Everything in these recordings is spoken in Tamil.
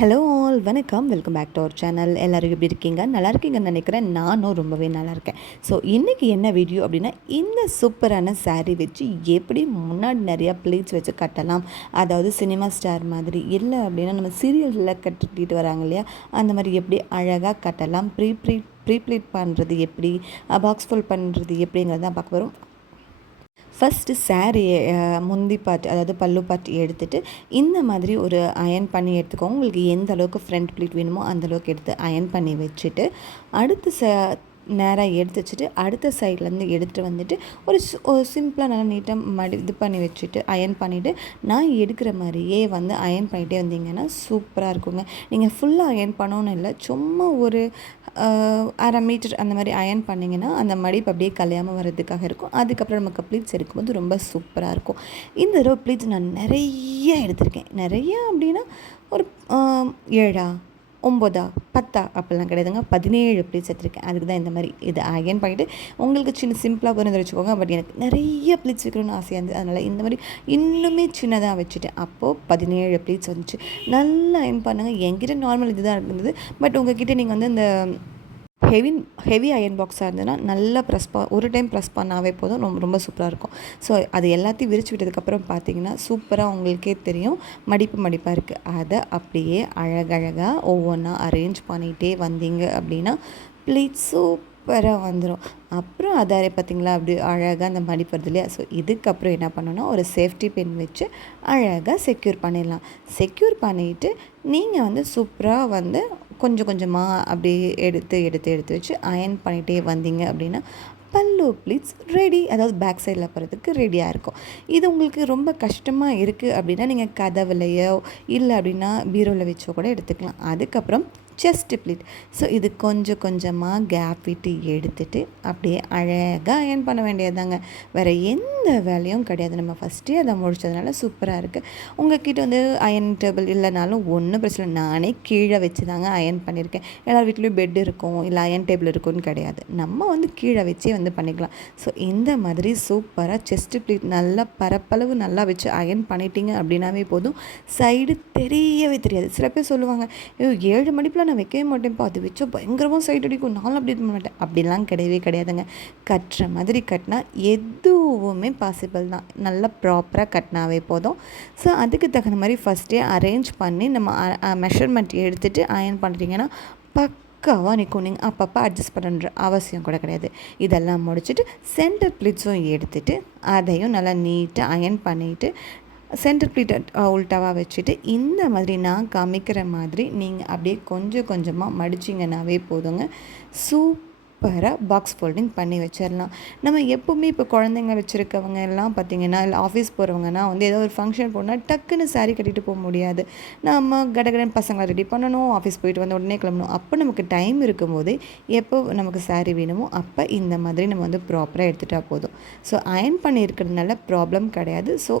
ஹலோ ஆல் வணக்கம். Welcome back to our channel எல்லோரும் எப்படி இருக்கீங்க? நல்லா இருக்கீங்கன்னு நினைக்கிறேன். நானும் ரொம்பவே நல்லா இருக்கேன். ஸோ இன்றைக்கி என்ன வீடியோ அப்படின்னா இந்த சூப்பரான சாரீ வச்சு எப்படி முன்னாடி நிறையா பிளேட்ஸ் வச்சு கட்டலாம். அதாவது சினிமா ஸ்டார் மாதிரி. இல்லை அப்படின்னா நம்ம சீரியலில் கட்டிட்டு வராங்க இல்லையா? அந்த மாதிரி எப்படி அழகாக கட்டலாம். ப்ரீ ப்ரீ ப்ரீ பண்ணுறது எப்படி? பாக்ஸ் ஃபுல் பண்ணுறது எப்படிங்கிறது தான் பார்க்க வரும். ஃபஸ்ட்டு சாரியை eh, முந்தி பார்ட் அதாவது பல்லு பாட்டு எடுத்துகிட்டு இந்த மாதிரி ஒரு அயன் பண்ணி எடுத்துக்கோங்க. உங்களுக்கு எந்த அளவுக்கு ஃப்ரண்ட் ப்ளீட் வேணுமோ அந்தளவுக்கு எடுத்து அயன் பண்ணி வச்சுட்டு அடுத்து ச நேராக எடுத்து வச்சுட்டு அடுத்த சைட்லேருந்து எடுத்துகிட்டு வந்துட்டு ஒரு ஒரு சிம்பிளாக நல்லா நீட்டாக மடி இது பண்ணி வச்சுட்டு அயன் பண்ணிவிட்டு நான் எடுக்கிற மாதிரியே வந்து அயன் பண்ணிகிட்டே வந்தீங்கன்னா சூப்பராக இருக்குங்க. நீங்கள் ஃபுல்லாக அயன் பண்ணணும்னு இல்லை சும்மா ஒரு அரை மீட்டர் அந்த மாதிரி அயன் பண்ணிங்கன்னா அந்த மடிப்பு அப்படியே கலையாமல் வர்றதுக்காக இருக்கும். அதுக்கப்புறம் நமக்கு ப்ளீட்ஸ் எடுக்கும்போது ரொம்ப சூப்பராக இருக்கும். இந்த தடவை ப்ளீட்ஸ் நான் நிறைய எடுத்திருக்கேன். நிறையா அப்படின்னா ஒரு ஏழா? ஒம்போதா பத்தா அப்படிலாம் கிடையாதுங்க. பதினேழு ப்ளீட்ஸ் வச்சுருக்கேன் அதுக்கு தான் இந்த மாதிரி இது அகைன் பண்ணிவிட்டு உங்களுக்கு சின்ன சிம்பிளாக பிறந்து வச்சுக்கோங்க. பட் எனக்கு நிறைய ப்ளீட்ஸ் வைக்கணும்னு ஆசையாக இருந்தது. அதனால் இந்த மாதிரி இன்னுமே சின்னதாக வச்சுட்டேன். அப்போது பதினேழு ப்ளீட்ஸ் வந்துச்சு. நல்லா அயன் பண்ணுங்கள் என்கிட்ட நார்மல் இதுதான் இருந்தது. பட் உங்ககிட்ட நீங்கள் வந்து இந்த ஹெவி ஹெவி அயன் பாக்ஸாக இருந்ததுன்னா நல்லா ப்ரெஸ் ப ஒரு டைம் ப்ரெஸ் பண்ணாவே போதும். ரொம்ப ரொம்ப சூப்பராக இருக்கும். ஸோ அது எல்லாத்தையும் விரிச்சு விட்டதுக்கப்புறம் பார்த்தீங்கன்னா சூப்பராக உங்களுக்கே தெரியும். மடிப்பு மடிப்பாக இருக்குது அதை அப்படியே அழகழகாக ஒவ்வொன்றா அரேஞ்ச் பண்ணிகிட்டே வந்தீங்க அப்படின்னா ப்ளீட் சூப்பராக வந்துடும் அப்புறம் அதை பார்த்தீங்களா? அப்படி அழகாக அந்த மடிப்பு இல்லையா? ஸோ இதுக்கப்புறம் என்ன பண்ணணும்னா ஒரு சேஃப்டி பின் வச்சு அழகாக செக்யூர் பண்ணிடலாம். செக்யூர் பண்ணிவிட்டு நீங்கள் வந்து சூப்பராக வந்து கொஞ்சம் கொஞ்சமாக அப்படியே எடுத்து எடுத்து எடுத்து வச்சு அயன் பண்ணிகிட்டே வந்தீங்க அப்படின்னா பல்லு ப்ளீட்ஸ் ரெடி அதாவது பேக் சைடில் போகிறதுக்கு ரெடியாக இருக்கும். இது உங்களுக்கு ரொம்ப கஷ்டமாக இருக்குது அப்படின்னா நீங்கள் கதவுலையோ இல்லை அப்படின்னா பீரோவில் வச்சோ கூட எடுத்துக்கலாம். அதுக்கப்புறம் செஸ்ட் ப்ளீட் ஸோ இது கொஞ்சம் கொஞ்சமாக கேப் விட்டு எடுத்துட்டு அப்படியே அழகாக அயன் பண்ண வேண்டியதாங்க வேறு எந்த வேலையும் கிடையாது. நம்ம ஃபஸ்ட்டே அதை முடிச்சதுனால சூப்பராக இருக்குது உங்ககிட்ட வந்து அயன் டேபிள் இல்லைனாலும் ஒன்றும் பிரச்சனை இல்லை. நானே கீழே வச்சு தாங்க அயன் பண்ணியிருக்கேன். எல்லார் வீட்லேயும் பெட் இருக்கும் இல்லை அயன் டேபிள் இருக்கும்னு கிடையாது. நம்ம வந்து கீழே வச்சே வந்து பண்ணிக்கலாம். ஸோ இந்த மாதிரி சூப்பராக செஸ்ட் ப்ளீட் நல்லா பரப்பளவு நல்லா வச்சு அயன் பண்ணிட்டீங்க அப்படின்னாவே போதும். சைடு தெரியவே தெரியாது. சில பேர் சொல்லுவாங்க ஐயோ ஏழு மணிக்கெலாம் நான் வைக்கவே மாட்டேன்ப்பா அது வச்சா பயங்கரமாக சைடு அடிக்கும். நானும் அப்படி பண்ண மாட்டேன். அப்படிலாம் கிடையவே கிடையாதுங்க. கட்டுற மாதிரி கட்டினா எதுவுமே பாசிபிள் தான். நல்லா ப்ராப்பராக கட்டினாவே போதும். ஸோ அதுக்கு தகுந்த மாதிரி ஃபஸ்ட்டே அரேஞ்ச் பண்ணி நம்ம மெஷர்மெண்ட் எடுத்துகிட்டு அயன் பண்ணிட்டீங்கன்னா பக்காவாக நிற்கும். நீங்கள் அப்பப்போ அட்ஜஸ்ட் பண்ணுற அவசியம் கூட கிடையாது. இதெல்லாம் முடிச்சுட்டு சென்டர் பிளிட்ஸும் எடுத்துகிட்டு அதையும் நல்லா நீட்டாக அயன் பண்ணிவிட்டு சென்டர் ப்ளீட் உல்ட்டாவாக வச்சுட்டு இந்த மாதிரி நான் காமிக்கிற மாதிரி நீங்கள் அப்படியே கொஞ்சம் கொஞ்சமாக மடிச்சிங்கனாவே போதுங்க. சூப்பராக பாக்ஸ் ஃபோல்டிங் பண்ணி வச்சிடலாம் நம்ம எப்போவுமே இப்போ குழந்தைங்க வச்சுருக்கவங்க எல்லாம் பார்த்தீங்கன்னா இல்லை ஆஃபீஸ் போகிறவங்கன்னா வந்து ஏதோ ஒரு ஃபங்க்ஷன் போனால் டக்குன்னு saree கட்டிட்டு போக முடியாது. நம்ம கடகடன் பசங்களை ரெடி பண்ணணும் ஆஃபீஸ் போயிட்டு வந்த உடனே கிளம்பணும். அப்போ நமக்கு டைம் இருக்கும்போது எப்போ நமக்கு saree வேணுமோ அப்போ இந்த மாதிரி நம்ம வந்து ப்ராப்பராக எடுத்துகிட்டா போதும். ஸோ அயன் பண்ணியிருக்கிறதுனால ப்ராப்ளம் கிடையாது. ஸோ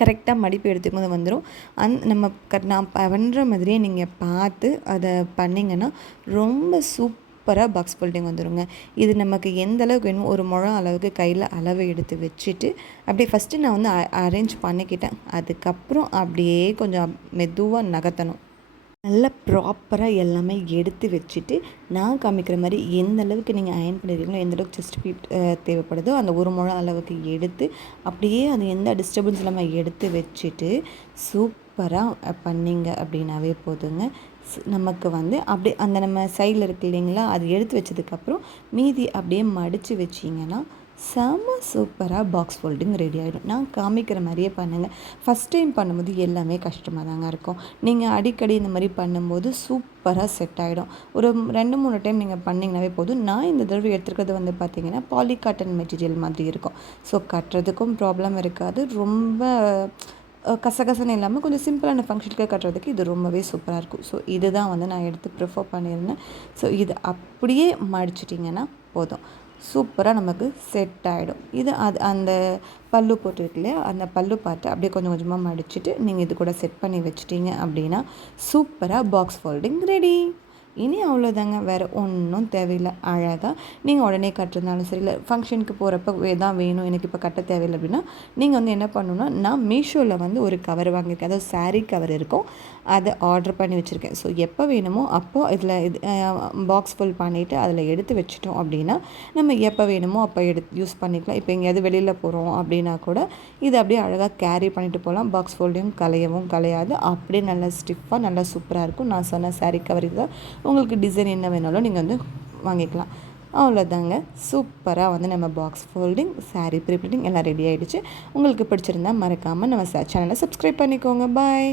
கரெக்டாக மடிப்பு எடுத்துக்கும் போது வந்துடும் அந் நம்ம க நான் பண்ணுற மாதிரியே நீங்கள் பார்த்து அதை பண்ணிங்கன்னா ரொம்ப சூப்பராக பாக்ஸ் ஃபோல்டிங் வந்துருங்க. இது நமக்கு எந்த அளவுக்கு வேணுமோ ஒரு முழம் அளவுக்கு கையில் அளவு எடுத்து வச்சுட்டு அப்படியே ஃபஸ்ட்டு நான் வந்து அரேஞ்ச் பண்ணிக்கிட்டேன். அதுக்கப்புறம் அப்படியே கொஞ்சம் மெதுவாக நகர்த்தணும். நல்லா ப்ராப்பராக எல்லாமே எடுத்து வச்சுட்டு நான் காமிக்கிற மாதிரி எந்த அளவுக்கு நீங்கள் அயன் பண்ணிருக்கீங்களோ எந்த அளவுக்கு செஸ்ட் பீட் தேவைப்படுதோ அந்த ஒரு முழம் அளவுக்கு எடுத்து அப்படியே அது எந்த டிஸ்டர்பன்ஸ் இல்லாமல் எடுத்து வச்சுட்டு சூப்பராக பண்ணிங்க அப்படின்னாவே போதுங்க. ஸ்- நமக்கு வந்து அப்படியே அந்த நம்ம சைடில் இருக்கு இல்லைங்களா அது எடுத்து வச்சதுக்கப்புறம் மீதி அப்படியே மடித்து வச்சிங்கன்னா செம சூப்பராக பாக்ஸ் ஃபோல்டிங் ரெடி ஆகிடும் நான் காமிக்கிற மாதிரியே பண்ணுங்கள் ஃபஸ்ட் டைம் பண்ணும்போது எல்லாமே கஷ்டமாக தாங்க இருக்கும். நீங்கள் அடிக்கடி இந்த மாதிரி பண்ணும்போது சூப்பராக செட் ஆகிடும் ஒரு ரெண்டு மூணு டைம் நீங்கள் பண்ணிங்கனாவே போதும். நான் இந்த தடவை எடுத்துருக்கிறது வந்து பார்த்திங்கன்னா பாலி காட்டன் மெட்டீரியல் மாதிரி இருக்கும். ஸோ கட்டுறதுக்கும் ப்ராப்ளம் இருக்காது. ரொம்ப அஹ், கசகசன்னு இல்லாமல் கொஞ்சம் சிம்பிளான ஃபங்க்ஷனுக்கு கட்டுறதுக்கு இது ரொம்பவே சூப்பராக இருக்கும். ஸோ இதுதான் வந்து நான் எடுத்து ப்ரிஃபர் பண்ணியிருந்தேன். ஸோ இது அப்படியே மடிச்சிட்டிங்கன்னா போதும். சூப்பராக நமக்கு செட் ஆகிடும் இது அது அந்த பல்லு போட்டு இல்லையா? அந்த பல்லு பாட்டு அப்படியே கொஞ்சம் கொஞ்சமாக மடிச்சுட்டு நீங்கள் இது கூட செட் பண்ணி வச்சிட்டிங்க அப்படின்னா சூப்பராக பாக்ஸ் ஃபோல்டிங் ரெடி இனி அவ்வளோதாங்க வேறு ஒன்றும் தேவையில்லை. அழகாக நீங்கள் உடனே கட்டுறதுனாலும் சரி இல்லை ஃபங்க்ஷனுக்கு போகிறப்ப தான் வேணும் எனக்கு இப்போ கட்ட தேவையில்லை அப்படின்னா நீங்கள் வந்து என்ன பண்ணணும்னா நான் மீஷோவில் வந்து ஒரு கவர் வாங்கியிருக்கேன். அதாவது சாரீ கவர் இருக்கும். அதை ஆர்டர் பண்ணி வச்சுருக்கேன். ஸோ எப்போ வேணுமோ அப்போது இதில் இது பாக்ஸ் ஃபுல் பண்ணிவிட்டு அதில் எடுத்து வச்சிட்டோம் அப்படின்னா நம்ம எப்போ வேணுமோ அப்போ எடுத்து யூஸ் பண்ணிக்கலாம். இப்போ எங்கேயாவது வெளியில் போகிறோம் அப்படின்னா கூட இதை அப்படியே அழகாக கேரி பண்ணிட்டு போகலாம். பாக்ஸ் ஃபோல்டையும் கலையவும் கலையாது. அப்படியே நல்லா ஸ்டிஃபாக நல்லா சூப்பராக இருக்கும். நான் சொன்ன சாரீ கவர் தான் உங்களுக்கு டிசைன் என்ன வேணாலும் நீங்கள் வந்து வாங்கிக்கலாம். அவ்வளோதாங்க சூப்பராக வந்து நம்ம பாக்ஸ் ஃபோல்டிங் சாரீ ப்ரீ எல்லாம் ரெடி ஆகிடுச்சு உங்களுக்கு பிடிச்சிருந்தா மறக்காமல் நம்ம சேனலை சப்ஸ்கிரைப் பண்ணிக்கோங்க. பாய்